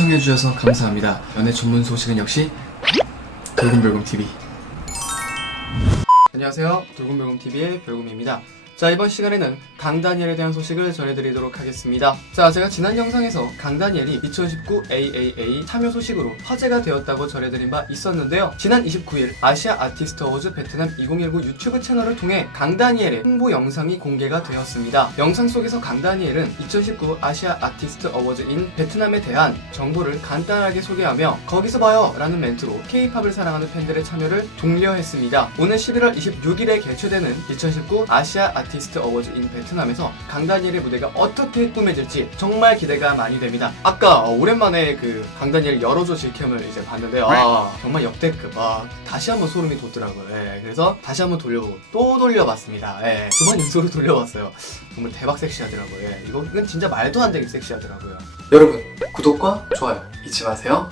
시청해주셔서 감사합니다. 연애 전문 소식은 역시 돌곰별곰TV. 안녕하세요. 돌곰별곰TV의 별곰입니다. 자, 이번 시간에는 강다니엘에 대한 소식을 전해드리도록 하겠습니다. 자, 제가 지난 영상에서 강다니엘이 2019 AAA 참여 소식으로 화제가 되었다고 전해드린 바 있었는데요. 지난 29일 아시아 아티스트 어워즈 베트남 2019 유튜브 채널을 통해 강다니엘의 홍보 영상이 공개가 되었습니다. 영상 속에서 강다니엘은 2019 아시아 아티스트 어워즈인 베트남에 대한 정보를 간단하게 소개하며 거기서 봐요! 라는 멘트로 K-팝을 사랑하는 팬들의 참여를 독려했습니다. 오는 11월 26일에 개최되는 2019 아시아 아티스트 어워즈인 베트남에서 강다니엘의 무대가 어떻게 꾸며질지 정말 기대가 많이 됩니다. 아까 어, 오랜만에 그 강다니엘 여러조 직캠을 이제 봤는데 아 정말 역대급 아 다시 한번 소름이 돋더라고요. 예, 그래서 다시 한번 돌려보고 또 돌려봤습니다. 예, 두번 연속으로 돌려봤어요. 정말 대박 섹시하더라고요. 예, 이거는 진짜 말도 안 되게 섹시하더라고요. 여러분 구독과 좋아요 잊지 마세요.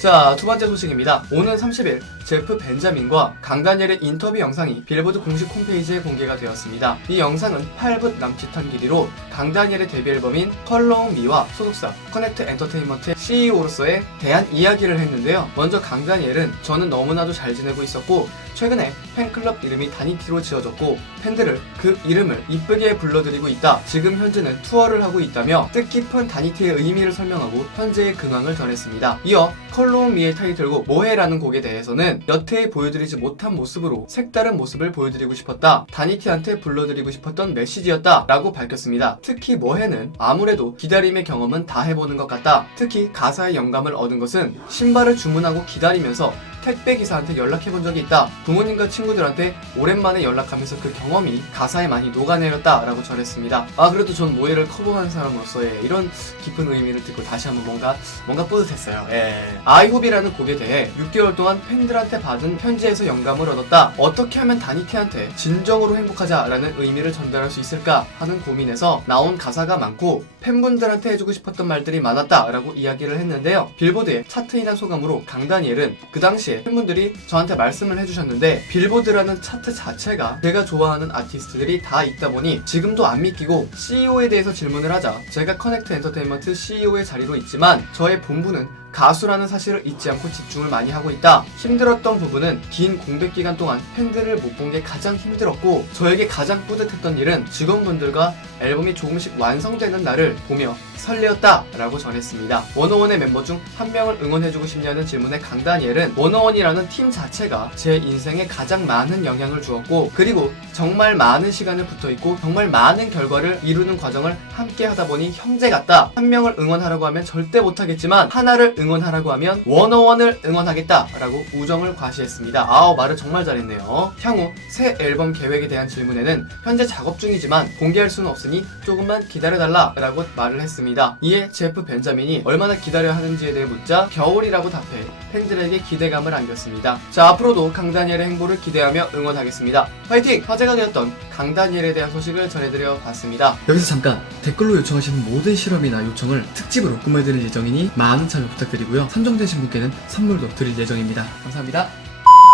자, 두 번째 소식입니다. 오는 30일 제프 벤자민과 강다니엘의 인터뷰 영상이 빌보드 공식 홈페이지에 공개가 되었습니다. 이 영상은 8분 남짓한 길이로 강다니엘의 데뷔 앨범인 컬러운 미와 소속사 커넥트 엔터테인먼트의 CEO로서의 대한 이야기를 했는데요. 먼저 강다니엘은 저는 너무나도 잘 지내고 있었고 최근에 팬클럽 이름이 다니티로 지어졌고 팬들을 그 이름을 이쁘게 불러드리고 있다. 지금 현재는 투어를 하고 있다며 뜻깊은 다니티의 의미를 설명하고 현재의 근황을 전했습니다. 이어 컬로운 미의 타이틀곡 뭐해라는 곡에 대해서는 여태에 보여드리지 못한 모습으로 색다른 모습을 보여드리고 싶었다. 다니티한테 불러드리고 싶었던 메시지였다. 라고 밝혔습니다. 특히 뭐해는 아무래도 기다림의 경험은 다 해보는 것 같다. 특히 가사의 영감을 얻은 것은 신발을 주문하고 기다리면서 택배 기사한테 연락해 본 적이 있다. 부모님과 친구들한테 오랜만에 연락하면서 그 경험이 가사에 많이 녹아내렸다. 라고 전했습니다. 아, 그래도 전 모해를 커버하는 사람으로서의 이런 깊은 의미를 듣고 다시 한번 뭔가, 뭔가 뿌듯했어요. 예. 아이홉이라는 곡에 대해 6개월 동안 팬들한테 받은 편지에서 영감을 얻었다. 어떻게 하면 다니티한테 진정으로 행복하자라는 의미를 전달할 수 있을까 하는 고민에서 나온 가사가 많고 팬분들한테 해주고 싶었던 말들이 많았다라고 이야기를 했는데요. 빌보드의 차트인한 소감으로 강다니엘은 그 당시 에 팬분들이 저한테 말씀을 해주셨는데 빌보드라는 차트 자체가 제가 좋아하는 아티스트들이 다 있다 보니 지금도 안 믿기고 CEO에 대해서 질문을 하자. 제가 커넥트 엔터테인먼트 CEO의 자리로 있지만 저의 본부는 가수라는 사실을 잊지 않고 집중을 많이 하고 있다. 힘들었던 부분은 긴 공백 기간 동안 팬들을 못 본 게 가장 힘들었고 저에게 가장 뿌듯했던 일은 직원분들과 앨범이 조금씩 완성되는 날을 보며 설레었다 라고 전했습니다. 워너원의 멤버 중 한 명을 응원해주고 싶냐는 질문에 강다니엘은 워너원이라는 팀 자체가 제 인생에 가장 많은 영향을 주었고 그리고 정말 많은 시간을 붙어있고 정말 많은 결과를 이루는 과정을 함께 하다 보니 형제 같다. 한 명을 응원하라고 하면 절대 못하겠지만 하나를 응원하라고 하면 워너원을 응원하겠다 라고 우정을 과시했습니다. 아우 말을 정말 잘했네요. 향후 새 앨범 계획에 대한 질문에는 현재 작업 중이지만 공개할 수는 없으니 조금만 기다려달라 라고 말을 했습니다. 이에 제프 벤자민이 얼마나 기다려야 하는지에 대해 묻자 겨울이라고 답해 팬들에게 기대감을 안겼습니다. 자 앞으로도 강다니엘의 행보를 기대하며 응원하겠습니다. 파이팅! 화제가 되었던 강다니엘에 대한 소식을 전해드려 봤습니다. 여기서 잠깐 댓글로 요청하시는 모든 실험이나 요청을 특집으로 꾸며드릴 예정이니 많은 참여 부탁드리고요. 선정되신 분께는 선물도 드릴 예정입니다. 감사합니다.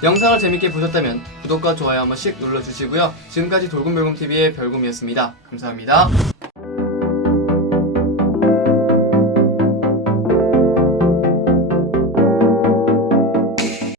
영상을 재밌게 보셨다면 구독과 좋아요 한 번씩 눌러주시고요. 지금까지 돌곰별곰TV의 별곰이었습니다. 감사합니다.